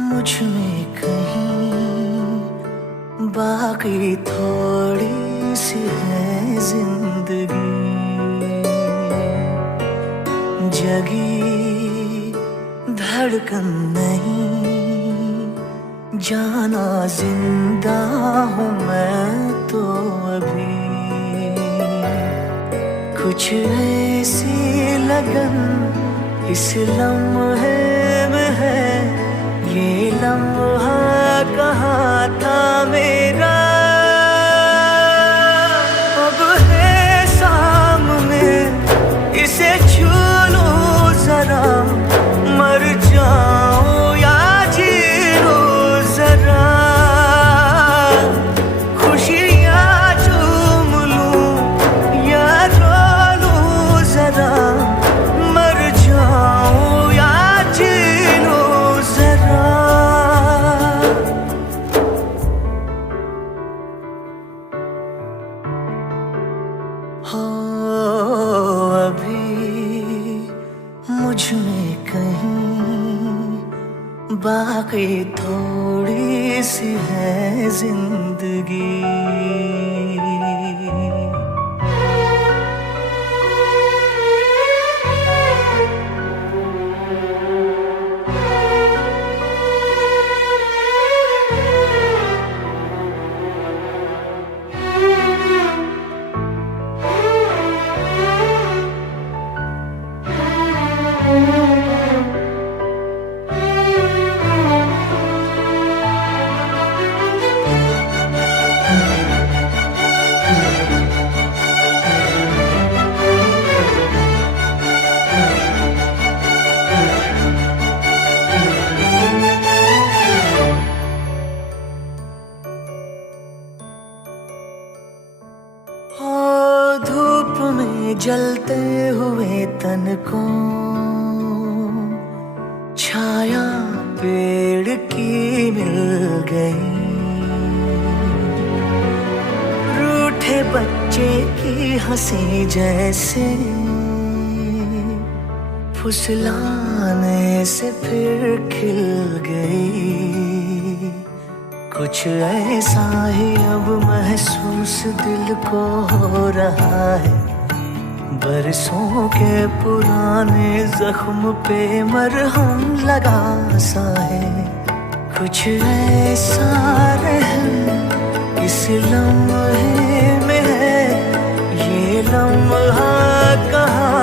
मुझ में कहीं बाकी थोड़ी सी है जिंदगी, जगी धड़कन नहीं, जाना जिंदा हूँ मैं तो अभी। कुछ ऐसी लगन इस लम्हे में है, ये लम्हा कहाँ था मेरा, अब है सामने, इसे छू लूं जरा, मर जाऊं या जी लूं जरा, खुशियाँ चूम लूं या रो लूं जरा, मर जाऊं या जी लूं जरा। हो अभी मुझ में कहीं बाकी थोड़ी सी है जिंदगी। धूप में जलते हुए तन को छाया पेड़ की मिल गई, रूठे बच्चे की हंसी जैसे फुसलाने से फिर खिल गई। कुछ ऐसा ही अब महसूस दिल को हो रहा है, बरसों के पुराने जख्म पे मरहम लगा सा है। कुछ ऐसा रहम इस लम्हे में है, ये लम्हा कहाँ